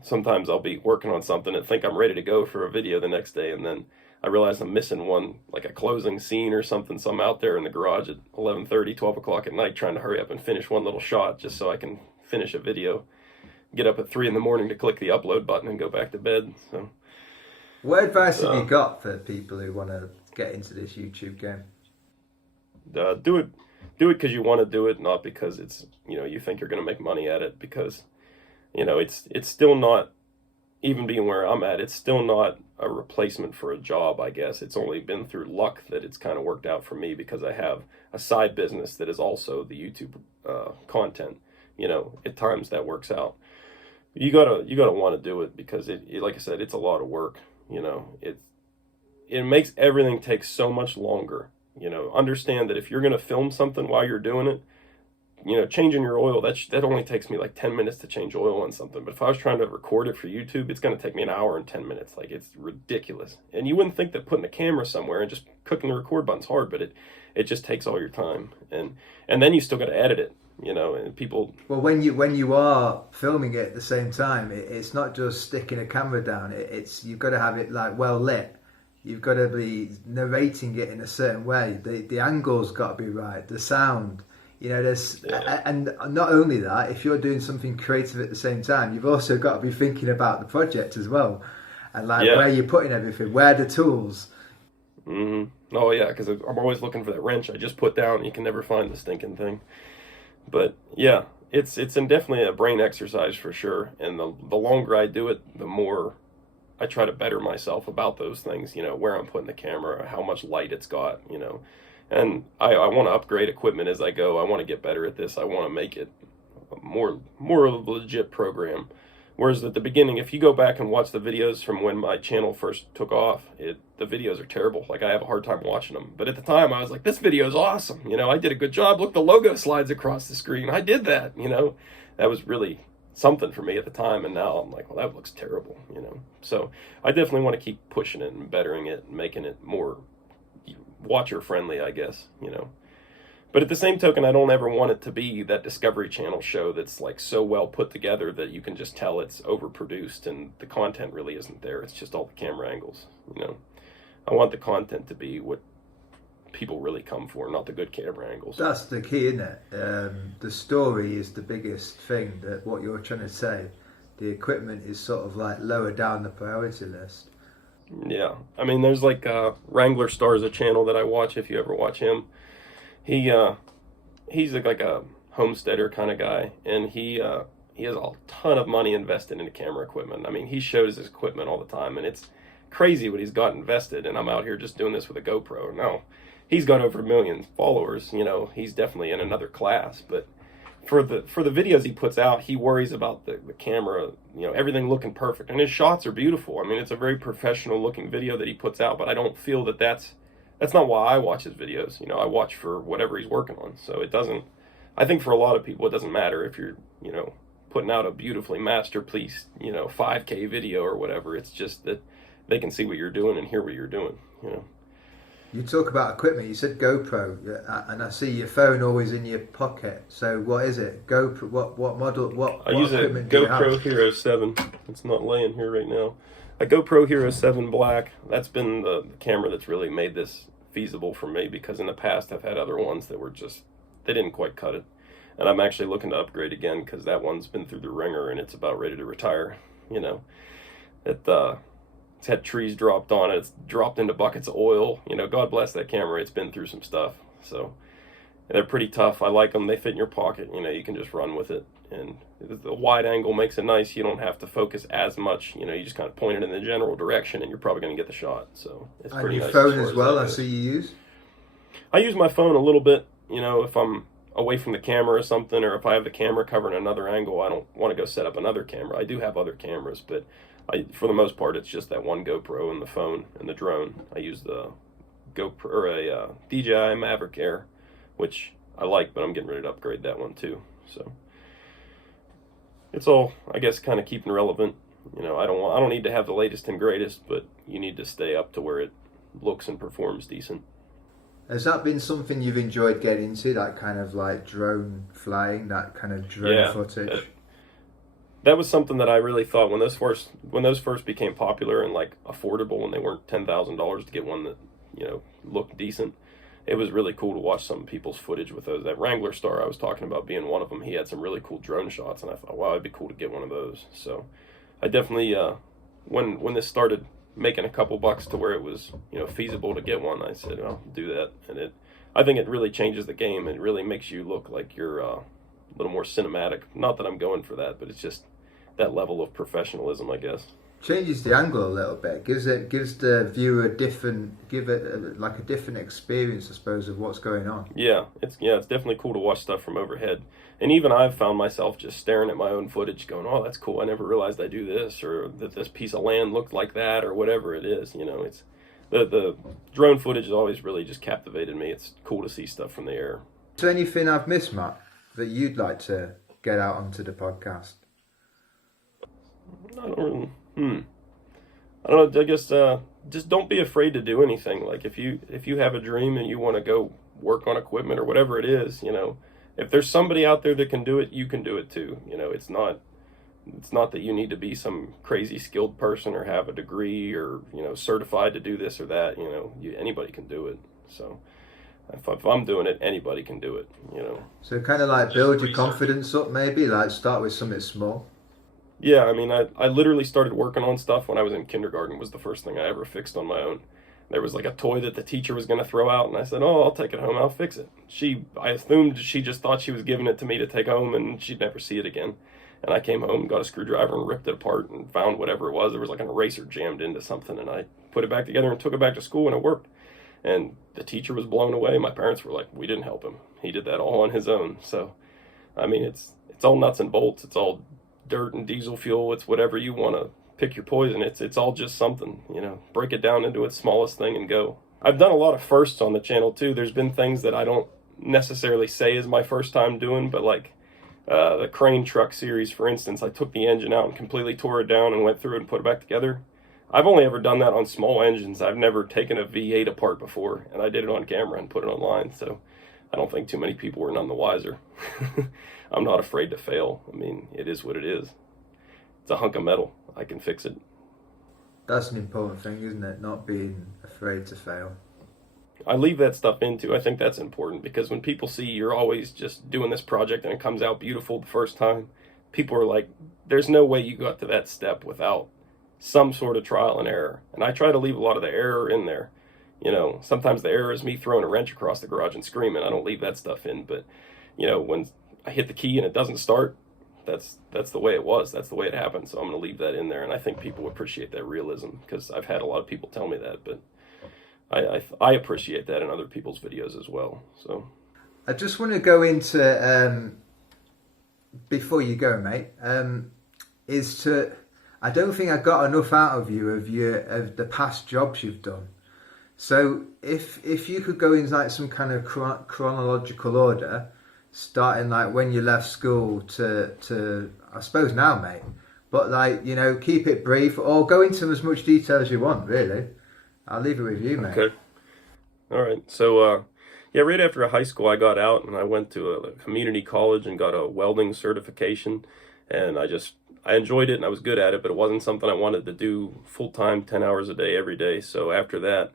Sometimes I'll be working on something and think I'm ready to go for a video the next day, and then I realize I'm missing one, like a closing scene or something. So I'm out there in the garage at 11:30, 12 o'clock at night trying to hurry up and finish one little shot just so I can finish a video. Get up at 3 in the morning to click the upload button and go back to bed. So, what advice have you got for people who want to get into this YouTube game? Do it because you want to do it, not because it's, you think you're going to make money at it, because, it's still not, even being where I'm at, it's still not a replacement for a job, I guess. It's only been through luck that it's kind of worked out for me, because I have a side business that is also the YouTube content. At times that works out. You gotta want to do it, because it, like I said, it's a lot of work. It makes everything take so much longer. Understand that if you're going to film something while you're doing it, changing your oil, that only takes me like 10 minutes to change oil on something. But if I was trying to record it for YouTube, it's going to take me an hour and 10 minutes. Like, it's ridiculous. And you wouldn't think that putting a camera somewhere and just clicking the record button's hard, but it just takes all your time. And then you still got to edit it, and people. Well, when you are filming it at the same time, it's not just sticking a camera down. It's you've got to have it like well lit. You've got to be narrating it in a certain way. The angle's got to be right. The sound. And not only that, if you're doing something creative at the same time, you've also got to be thinking about the project as well, and where you're putting everything, where the tools. Mm-hmm. Oh yeah, because I'm always looking for that wrench I just put down. You can never find the stinking thing. But yeah, it's definitely a brain exercise for sure. And the longer I do it, the more I try to better myself about those things. Where I'm putting the camera, how much light it's got. And I want to upgrade equipment as I go. I want to get better at this. I want to make it a more of a legit program. Whereas at the beginning, if you go back and watch the videos from when my channel first took off, the videos are terrible. Like, I have a hard time watching them. But at the time, I was like, this video is awesome. I did a good job. Look, the logo slides across the screen. I did that, That was really something for me at the time. And now I'm like, well, that looks terrible, So I definitely want to keep pushing it and bettering it and making it more watcher friendly, I guess, But at the same token, I don't ever want it to be that Discovery Channel show that's like so well put together that you can just tell it's overproduced and the content really isn't there. It's just all the camera angles, I want the content to be what people really come for, not the good camera angles. That's the key, isn't it? The story is the biggest thing, that what you're trying to say. The equipment is sort of like lower down the priority list. Yeah, I mean, there's like Wrangler Star's a channel that I watch. If you ever watch him, he's like a homesteader kind of guy, and he has a ton of money invested into camera equipment. I mean, he shows his equipment all the time, and it's crazy what he's got invested. And I'm out here just doing this with a GoPro. No, he's got over 1 million followers. He's definitely in another class, but for the videos he puts out, he worries about the camera, everything looking perfect. And his shots are beautiful. I mean, it's a very professional looking video that he puts out, but I don't feel that that's not why I watch his videos. I watch for whatever he's working on. So I think for a lot of people, it doesn't matter if you're, putting out a beautifully masterpiece, 5K video or whatever. It's just that they can see what you're doing and hear what you're doing, You talk about equipment. You said GoPro, and I see your phone always in your pocket. So what is it? GoPro? What model? I use a GoPro Hero 7. It's not laying here right now. A GoPro Hero 7 Black. That's been the camera that's really made this feasible for me, because in the past I've had other ones that were they didn't quite cut it. And I'm actually looking to upgrade again, because that one's been through the ringer and it's about ready to retire. It's had trees dropped on it. It's dropped into buckets of oil. God bless that camera. It's been through some stuff. So they're pretty tough. I like them. They fit in your pocket. You can just run with it. And the wide angle makes it nice. You don't have to focus as much. You just kind of point it in the general direction and you're probably going to get the shot. So it's pretty nice. And your phone as well, I see you use? I use my phone a little bit, if I'm away from the camera or something, or if I have the camera covering another angle, I don't want to go set up another camera. I do have other cameras, but for the most part, it's just that one GoPro and the phone and the drone. I use the GoPro or a DJI Maverick Air, which I like, but I'm getting ready to upgrade that one too. So it's all, I guess, kind of keeping relevant. I don't need to have the latest and greatest, but you need to stay up to where it looks and performs decent. Has that been something you've enjoyed getting into, that kind of like drone flying, that kind of drone footage? That was something that I really thought when those first became popular and like affordable, and they weren't $10,000 to get one that looked decent. It was really cool to watch some people's footage with those. That Wrangler Star I was talking about being one of them, he had some really cool drone shots, and I thought, wow, it'd be cool to get one of those. So I definitely, when this started making a couple bucks to where it was feasible to get one, I said, I'll do that. And I think it really changes the game. It really makes you look like you're a little more cinematic. Not that I'm going for that, but it's just that level of professionalism, I guess. Changes the angle a little bit. Gives the viewer a different experience, I suppose, of what's going on. Yeah, it's definitely cool to watch stuff from overhead. And even I've found myself just staring at my own footage, going, "Oh, that's cool. I never realized I do this, or that this piece of land looked like that, or whatever it is." It's the drone footage has always really just captivated me. It's cool to see stuff from the air. Is there anything I've missed, Matt? that you'd like to get out onto the podcast? I don't. I don't know. I guess just don't be afraid to do anything. Like if you have a dream and you want to go work on equipment or whatever it is, if there's somebody out there that can do it, you can do it too. It's not that you need to be some crazy skilled person or have a degree or certified to do this or that. Anybody can do it. So if I'm doing it, anybody can do it. So kind of like build your confidence up, maybe like start with something small. Yeah, I mean, I literally started working on stuff when I was in kindergarten. Was the first thing I ever fixed on my own. There was like a toy that the teacher was going to throw out, and I said, "Oh, I'll take it home. I'll fix it." I assumed she just thought she was giving it to me to take home, and she'd never see it again. And I came home, got a screwdriver, and ripped it apart, and found whatever it was. There was like an eraser jammed into something, and I put it back together and took it back to school, and it worked. And the teacher was blown away. My parents were like, "We didn't help him. He did that all on his own." So, I mean, it's all nuts and bolts. It's all dirt and diesel fuel. It's whatever you want to pick your poison. It's all just something, break it down into its smallest thing and go. I've done a lot of firsts on the channel too. There's been things that I don't necessarily say is my first time doing, but like the crane truck series, for instance, I took the engine out and completely tore it down and went through it and put it back together. I've only ever done that on small engines. I've never taken a V8 apart before, and I did it on camera and put it online. So I don't think too many people were none the wiser. I'm not afraid to fail. I mean, it is what it is. It's a hunk of metal. I can fix it. That's an important thing, isn't it? Not being afraid to fail. I leave that stuff into. I think that's important because when people see you're always just doing this project and it comes out beautiful the first time, people are like, there's no way you got to that step without some sort of trial and error. And I try to leave a lot of the error in there. Sometimes the error is me throwing a wrench across the garage and screaming. I don't leave that stuff in. But, when I hit the key and it doesn't start, that's the way it was. That's the way it happened. So I'm going to leave that in there. And I think people appreciate that realism because I've had a lot of people tell me that. But I appreciate that in other people's videos as well. So I just want to go into, before you go, mate, I don't think I got enough out of you of the past jobs you've done. So if you could go in like some kind of chronological order, starting like when you left school to I suppose now, mate. But like, keep it brief or go into as much detail as you want, really. I'll leave it with you, mate. Okay. All right. So, right after high school, I got out and I went to a community college and got a welding certification. And I enjoyed it and I was good at it, but it wasn't something I wanted to do full-time, 10 hours a day, every day. So after that,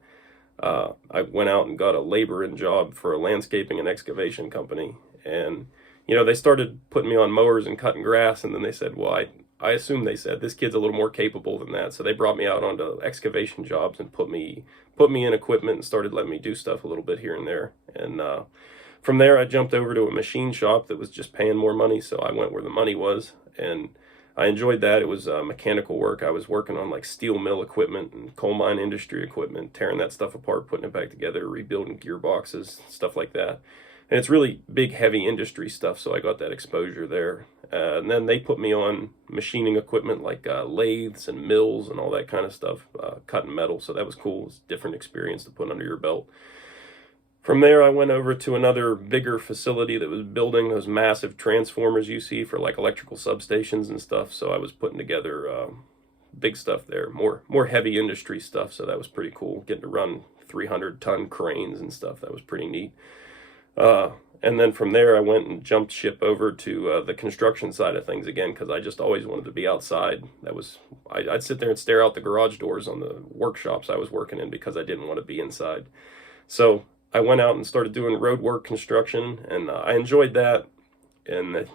I went out and got a laboring job for a landscaping and excavation company. And, they started putting me on mowers and cutting grass. And then they said, well, I assume they said, this kid's a little more capable than that. So they brought me out onto excavation jobs and put me in equipment and started letting me do stuff a little bit here and there. And from there, I jumped over to a machine shop that was just paying more money. So I went where the money was. And I enjoyed that. It was mechanical work. I was working on like steel mill equipment and coal mine industry equipment, tearing that stuff apart, putting it back together, rebuilding gearboxes, stuff like that. And it's really big, heavy industry stuff, so I got that exposure there. And then they put me on machining equipment like lathes and mills and all that kind of stuff, cutting metal, so that was cool. It's a different experience to put under your belt. From there, I went over to another bigger facility that was building those massive transformers you see for like electrical substations and stuff, so I was putting together big stuff there, more heavy industry stuff, so that was pretty cool, getting to run 300-ton cranes and stuff. That was pretty neat. And then from there, I went and jumped ship over to the construction side of things again, because I just always wanted to be outside. I'd sit there and stare out the garage doors on the workshops I was working in because I didn't want to be inside. So I went out and started doing road work construction, and I enjoyed that. And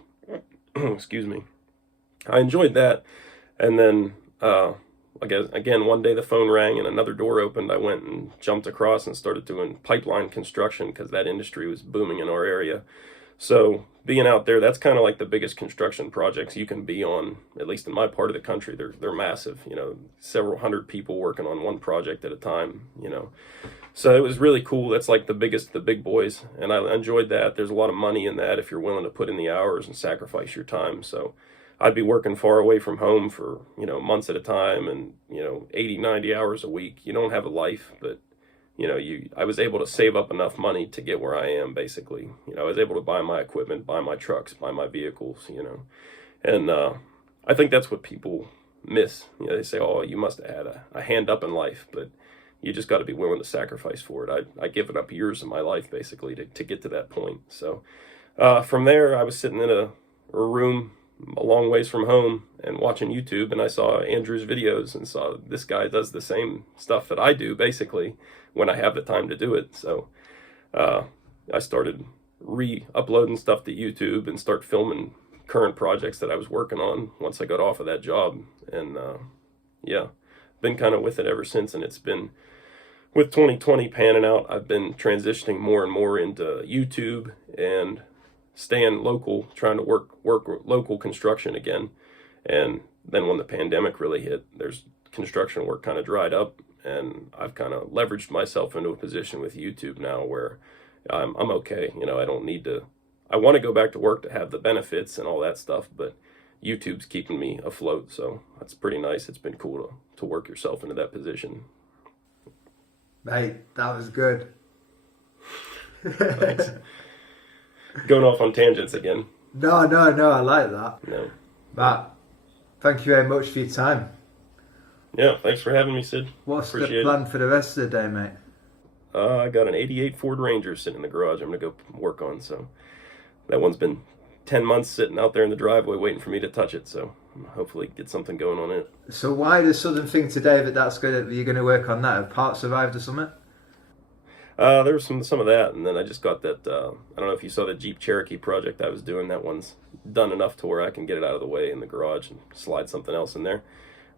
excuse me, I enjoyed that. And then again, one day the phone rang and another door opened. I went and jumped across and started doing pipeline construction because that industry was booming in our area. So being out there, that's kind of like the biggest construction projects you can be on, at least in my part of the country. They're massive, several hundred people working on one project at a time, So it was really cool. That's like the big boys. And I enjoyed that. There's a lot of money in that if you're willing to put in the hours and sacrifice your time. So I'd be working far away from home for, months at a time and, 80, 90 hours a week. You don't have a life, but I was able to save up enough money to get where I am, basically. I was able to buy my equipment, buy my trucks, buy my vehicles, and I think that's what people miss. They say, oh, you must have had a hand up in life, but you just got to be willing to sacrifice for it. I given up years of my life, basically, to get to that point. So from there, I was sitting in a room a long ways from home and watching YouTube, and I saw Andrew's videos and saw this guy does the same stuff that I do, basically, when I have the time to do it. So I started re-uploading stuff to YouTube and start filming current projects that I was working on once I got off of that job. And yeah, been kind of with it ever since. And it's been, with 2020 panning out, I've been transitioning more and more into YouTube and staying local, trying to work local construction again. And then when the pandemic really hit, there's construction work kind of dried up, and I've kind of leveraged myself into a position with YouTube now where I'm okay. I don't need to, I want to go back to work to have the benefits and all that stuff, but YouTube's keeping me afloat, so that's pretty nice. It's been cool to work yourself into that position. Mate, that was good. Thanks. Going off on tangents again. No, I like that. No. Matt, thank you very much for your time. Yeah, thanks for having me, Sid. What's Appreciate the plan for the rest of the day, mate? I got an 88 Ford Ranger sitting in the garage I'm going to go work on, so that one's been 10 months sitting out there in the driveway waiting for me to touch it, so hopefully get something going on it. So why the sudden thing today that you're going to work on that? Have parts arrived or something? There was some of that, and then I just got that, I don't know if you saw the Jeep Cherokee project I was doing. That one's done enough to where I can get it out of the way in the garage and slide something else in there.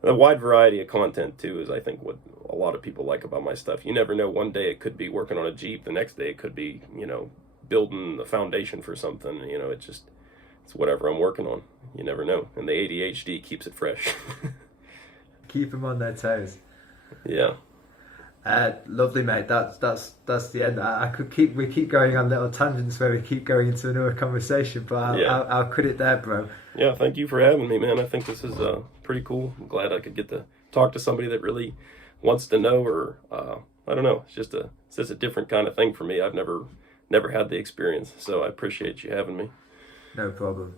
The wide variety of content, too, is I think what a lot of people like about my stuff. You never know. One day it could be working on a Jeep. The next day it could be, building the foundation for something. It's whatever I'm working on. You never know. And the ADHD keeps it fresh. Keep them on their toes. Yeah. Lovely, mate. That's the end. We keep going on little tangents where we keep going into another conversation, but I'll cut it there, bro. Yeah, thank you for having me, man. I think this is pretty cool. I'm glad I could get to talk to somebody that really wants to know, or I don't know. It's just a different kind of thing for me. I've never had the experience, so I appreciate you having me. No problem.